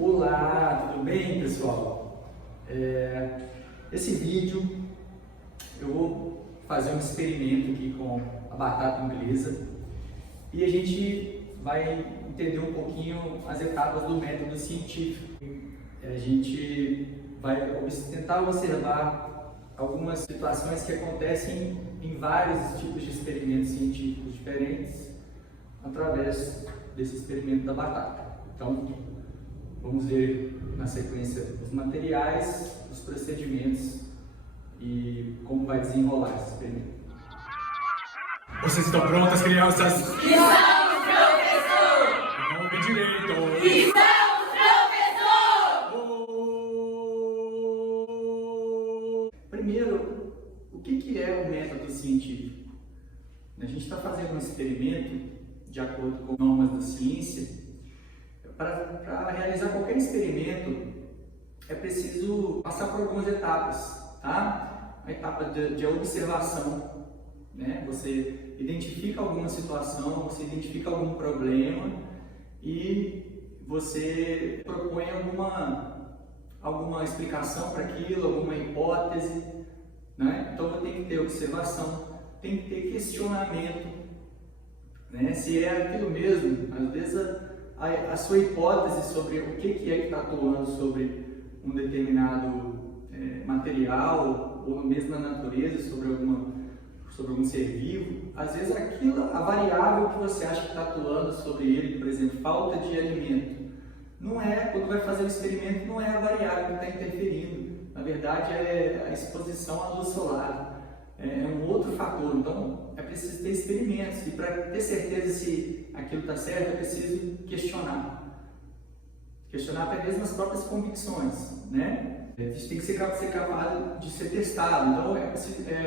Olá, tudo bem, pessoal? Esse vídeo eu vou fazer um experimento aqui com a batata inglesa e a gente vai entender um pouquinho as etapas do método científico. A gente vai tentar observar algumas situações que acontecem em vários tipos de experimentos científicos diferentes através desse experimento da batata. Então, vamos ver na sequência os materiais, os procedimentos e como vai desenrolar esse experimento. Vocês estão prontas, crianças? Estamos, professor! Vamos ouvir direito. Estamos, professor! Primeiro, o que é o método científico? A gente está fazendo um experimento de acordo com normas da ciência. Para realizar qualquer experimento, é preciso passar por algumas etapas, tá? A etapa de observação, né? Você identifica alguma situação, você identifica algum problema e você propõe alguma explicação para aquilo, alguma hipótese, né? Então tem que ter observação, tem que ter questionamento, né? Se é aquilo mesmo, às vezes a sua hipótese sobre o que é que está atuando sobre um determinado material ou mesmo na natureza, sobre algum ser vivo, às vezes a variável que você acha que está atuando sobre ele, por exemplo, falta de alimento, não é, quando vai fazer o experimento, não é a variável que está interferindo, na verdade é a exposição à luz solar. É um outro fator, então é preciso ter experimentos e para ter certeza se aquilo está certo é preciso questionar até mesmo as próprias convicções, né? Isso tem que ser capaz de ser testado, então é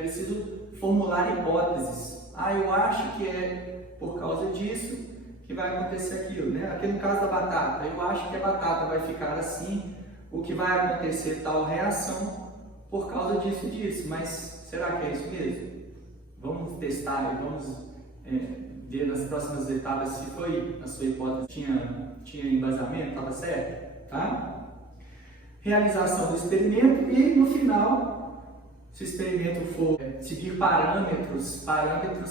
preciso formular hipóteses. Eu acho que é por causa disso que vai acontecer aquilo, né? Aqui no caso da batata, eu acho que a batata vai ficar assim, o que vai acontecer tal reação por causa disso e disso, mas será que é isso mesmo? Vamos testar e vamos ver nas próximas etapas se foi a sua hipótese, tinha embasamento, estava certo, tá? Realização do experimento e no final, se o experimento for seguir parâmetros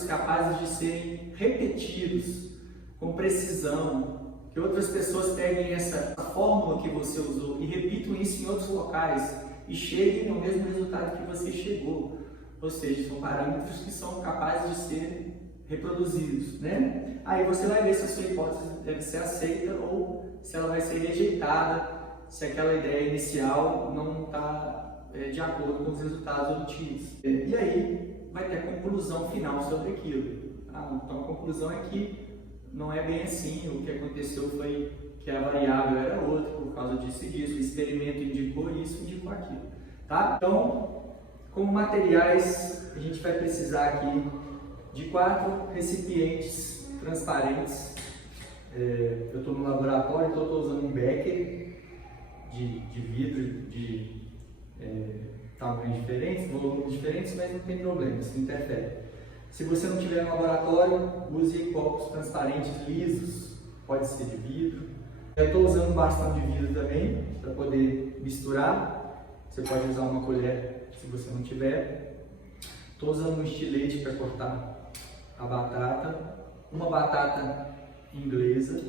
capazes de serem repetidos com precisão, que outras pessoas peguem essa fórmula que você usou e repitam isso em outros locais e cheguem ao mesmo resultado que você chegou. Ou seja, são parâmetros que são capazes de ser reproduzidos, né? Aí você vai ver se a sua hipótese deve ser aceita ou se ela vai ser rejeitada, se aquela ideia inicial não está de acordo com os resultados obtidos. E aí vai ter a conclusão final sobre aquilo. Então a conclusão é que não é bem assim, o que aconteceu foi que a variável era outra por causa disso e disso, o experimento indicou isso, indicou aquilo, tá? Então, como materiais, a gente vai precisar aqui de 4 recipientes transparentes. Eu estou no laboratório, então estou usando um becker de vidro de tamanhos diferentes, volumes diferentes, mas não tem problema, isso não interfere. Se você não tiver no laboratório, use copos transparentes lisos, pode ser de vidro. Eu estou usando um bastão de vidro também, para poder misturar. Você pode usar uma colher se você não tiver. Estou usando um estilete para cortar a batata, uma batata inglesa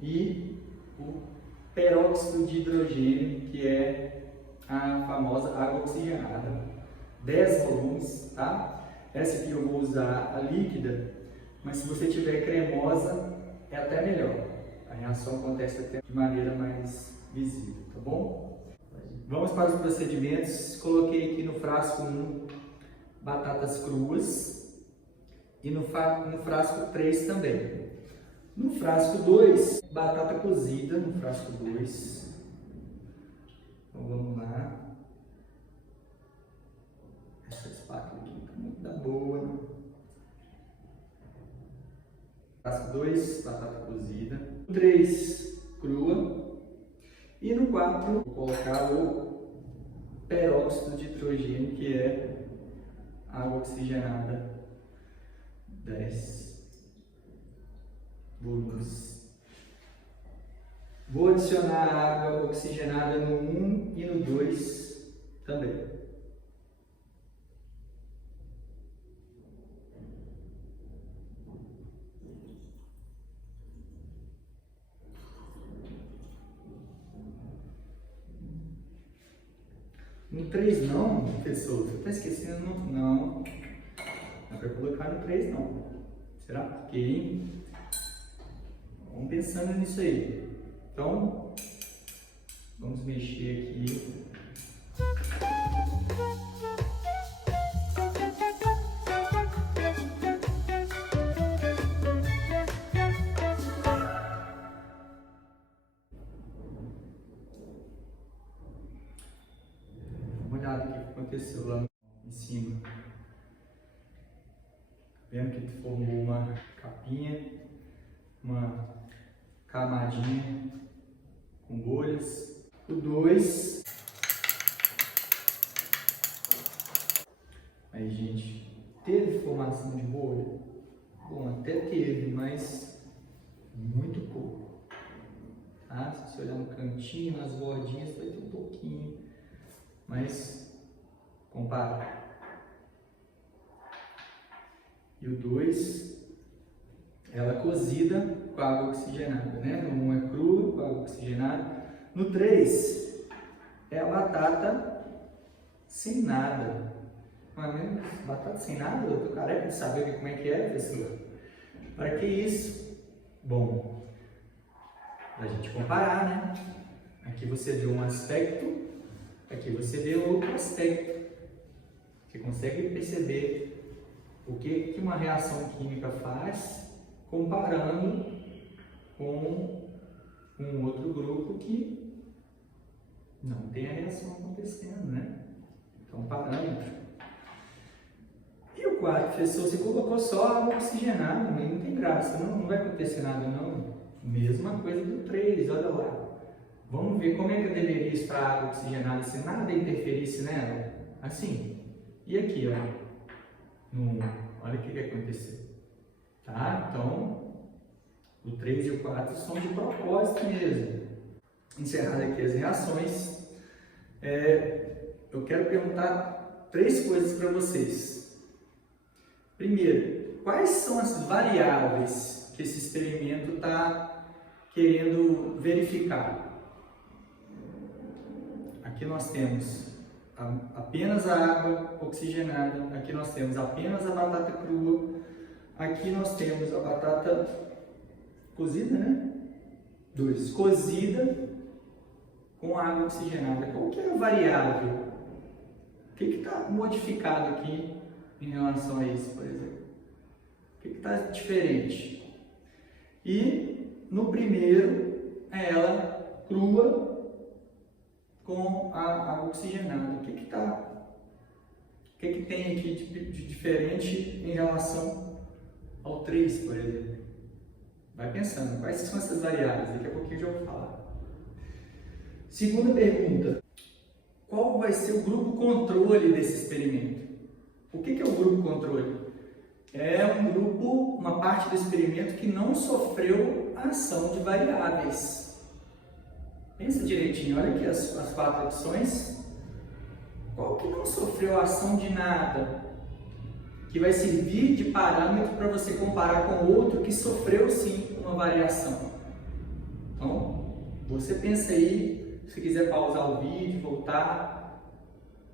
e o peróxido de hidrogênio, que é a famosa água oxigenada. 10 volumes, tá? Essa aqui eu vou usar a líquida, mas se você tiver cremosa é até melhor. A reação acontece até de maneira mais visível, tá bom? Vamos para os procedimentos. Coloquei aqui no frasco 1 batatas cruas e no frasco 3 também. No frasco 2, batata cozida no frasco 2. Então vamos lá. Essa espátula aqui está muito da boa. Frasco 2, batata cozida. 3, crua. E no 4, vou colocar o peróxido de hidrogênio, que é água oxigenada, 10 volumes. Vou adicionar água oxigenada no 1 e no 2 também. No 3 não, professor, você está esquecendo? Não, é para colocar no 3 não. Será por quê, hein? Vamos pensando nisso aí. Então, vamos mexer aqui. Dá uma olhada o que aconteceu lá em cima. Tá vendo que formou uma capinha, uma camadinha com bolhas. O 2. Aí, gente, teve formação de bolha? Bom, até teve, mas muito pouco. Tá? Se você olhar no cantinho, nas bordinhas, vai ter um pouquinho. Mas, compara. E o 2, ela cozida com água oxigenada, né? No 1 é crua, com água oxigenada. No 3, é a batata sem nada. Não é mesmo? Batata sem nada? Eu tô careca de saber como é que é, professor. Para que isso? Bom, para a gente comparar, né? Aqui você vê um aspecto, aqui você vê outro aspecto. Você consegue perceber o que uma reação química faz comparando com um outro grupo que não tem a reação acontecendo, né? Então, parâmetro. E o 4, professor, você colocou só água oxigenada, mas não tem graça, não vai acontecer nada não. Mesma coisa do 3, olha lá. Vamos ver como é que eu deveria estar a água oxigenada se nada interferisse nela. Assim. E aqui, ó. No 1, olha o que aconteceu. Tá? Então, o 3 e o 4 são de propósito mesmo. Encerrado aqui as reações, eu quero perguntar 3 coisas para vocês. Primeiro, quais são as variáveis que esse experimento está querendo verificar? Aqui nós temos apenas a água oxigenada, aqui nós temos apenas a batata crua, aqui nós temos a batata cozida, né? 2, cozida com água oxigenada. Qual que é a variável? O que está modificado aqui em relação a isso, por exemplo? O que está diferente? E no primeiro, é ela crua com a água oxigenada. O que tem aqui de diferente em relação ao 3, por exemplo? Vai pensando, quais são essas variáveis? Daqui a pouquinho eu já vou falar. Segunda pergunta, qual vai ser o grupo controle desse experimento? O que é o grupo controle? É um grupo, uma parte do experimento que não sofreu a ação de variáveis. Pensa direitinho, olha aqui as 4 opções. Qual que não sofreu a ação de nada? Que vai servir de parâmetro para você comparar com outro que sofreu sim uma variação. Então, você pensa aí, se quiser pausar o vídeo, voltar,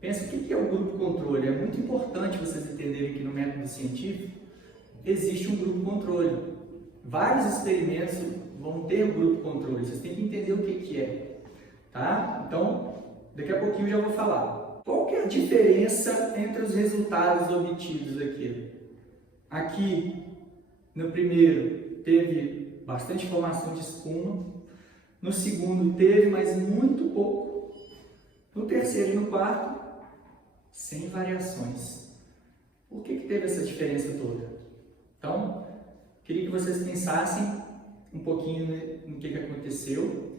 pensa o que é o grupo controle. É muito importante vocês entenderem que no método científico existe um grupo controle. Vários experimentos vão ter o grupo controle, vocês têm que entender o que é, tá? Então, daqui a pouquinho eu já vou falar. Qual que é a diferença entre os resultados obtidos aqui? Aqui, no primeiro, teve bastante formação de espuma, no segundo teve, mas muito pouco, no terceiro e no quarto, sem variações. Por que teve essa diferença toda? Então, queria que vocês pensassem um pouquinho no que aconteceu.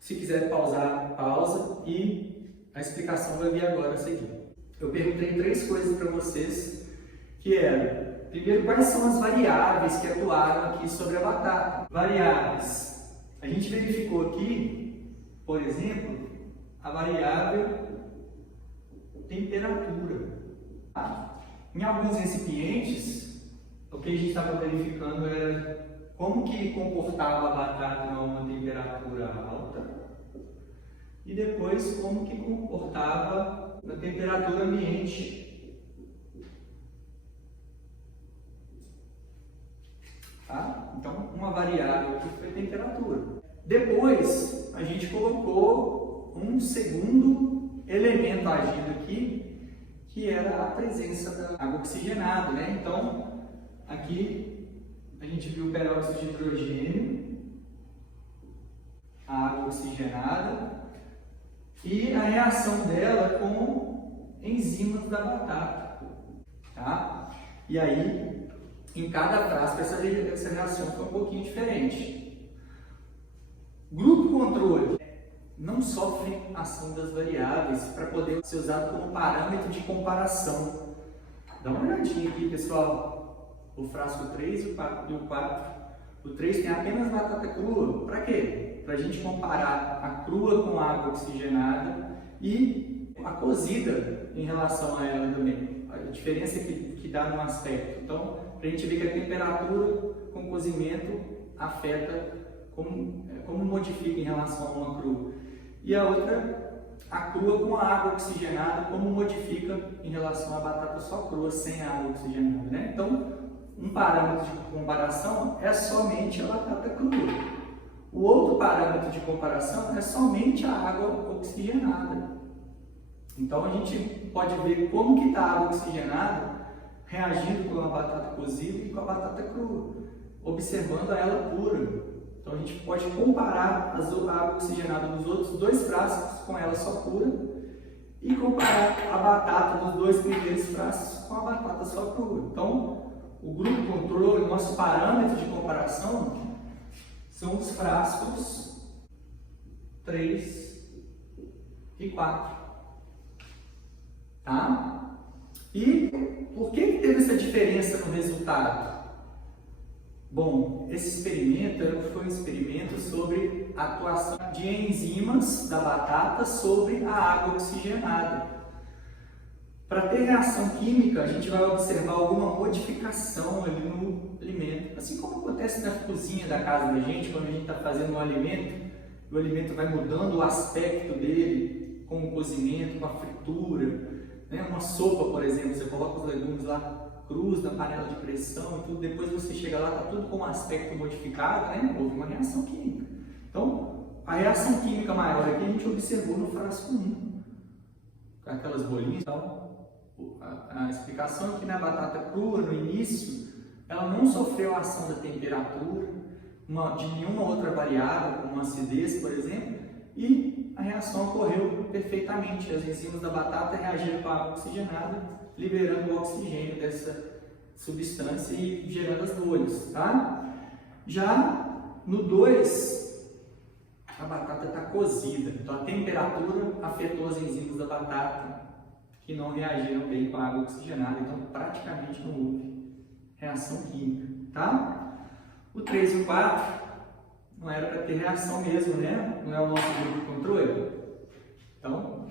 Se quiser pausar, pausa e a explicação vai vir agora a seguir. Eu perguntei 3 coisas para vocês, que eram, primeiro, quais são as variáveis que atuaram aqui sobre a batata? Variáveis. A gente verificou aqui, por exemplo, a variável temperatura. Tá? Em alguns recipientes, o que a gente estava verificando era como que comportava a batata a uma temperatura alta e depois como que comportava na temperatura ambiente. Tá? Então, uma variável aqui foi a temperatura. Depois, a gente colocou um segundo elemento agindo aqui, que era a presença da água oxigenada, né? Então, aqui a gente viu o peróxido de hidrogênio, a água oxigenada e a reação dela com enzimas da batata, tá? E aí, em cada frasco, essa reação foi um pouquinho diferente. Grupo controle não sofre ação das variáveis para poder ser usado como parâmetro de comparação. Dá uma olhadinha aqui, pessoal. O frasco 3 e o 4. O 3 tem apenas batata crua. Para quê? Para a gente comparar a crua com a água oxigenada e a cozida em relação a ela também. A diferença que dá no aspecto. Então, para a gente ver que a temperatura com cozimento afeta como modifica em relação a uma crua. E a outra, a crua com a água oxigenada, como modifica em relação à batata só crua, sem a água oxigenada, né? Então, um parâmetro de comparação é somente a batata crua. O outro parâmetro de comparação é somente a água oxigenada. Então, a gente pode ver como que está a água oxigenada reagindo com a batata cozida e com a batata crua, observando ela pura. Então a gente pode comparar a água oxigenada dos outros dois frascos com ela só pura e comparar a batata dos dois primeiros frascos com a batata só crua. Então, o grupo controle, o nosso parâmetro de comparação, são os frascos 3 e 4. Tá? E por que teve essa diferença no resultado? Bom, esse experimento foi um experimento sobre a atuação de enzimas da batata sobre a água oxigenada. Para ter reação química, a gente vai observar alguma modificação ali no alimento. Assim como acontece na cozinha da casa da gente, quando a gente está fazendo um alimento, o alimento vai mudando o aspecto dele com o cozimento, com a fritura. Né? Uma sopa, por exemplo, você coloca os legumes lá cruz na panela de pressão e tudo, depois você chega lá, está tudo com um aspecto modificado, né? Houve uma reação química. Então, a reação química maior aqui a gente observou no frasco 1, com aquelas bolinhas. Então, a explicação é que na batata crua, no início, ela não sofreu a ação da temperatura, de nenhuma outra variável, como a acidez, por exemplo, e a reação ocorreu perfeitamente. As enzimas da batata reagiram com a água oxigenada, liberando o oxigênio dessa substância e gerando as bolhas, tá? Já no 2, a batata está cozida, então a temperatura afetou as enzimas da batata que não reagiram bem com a água oxigenada, então praticamente não houve reação química, tá? O 3 e o 4 não era para ter reação mesmo, né? Não é o nosso grupo de controle. Então,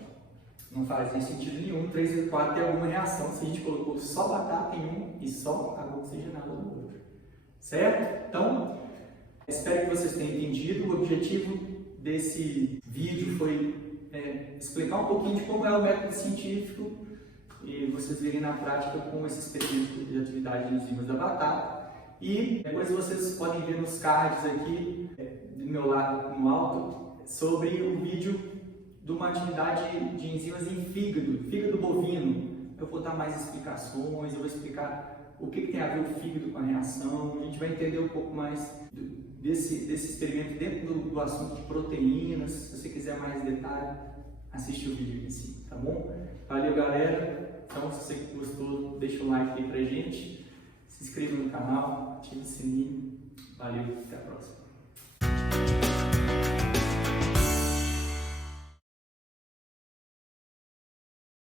não fazia sentido nenhum. 3 e 4 tem alguma reação se a gente colocou só batata em um e só água oxigenada no outro. Certo? Então, espero que vocês tenham entendido. O objetivo desse vídeo foi explicar um pouquinho de como é o método científico e vocês verem na prática como esse experimento de atividade de enzimas da batata. E depois vocês podem ver nos cards aqui, do meu lado no alto, sobre o vídeo de uma atividade de enzimas em fígado bovino. Eu vou dar mais explicações, eu vou explicar o que tem a ver o fígado com a reação, a gente vai entender um pouco mais desse experimento dentro do assunto de proteínas. Se você quiser mais detalhe, assiste o vídeo aqui em cima, tá bom? Valeu, galera! Então, se você gostou, deixa o like aí pra gente, se inscreva no canal, ative o sininho. Valeu, até a próxima!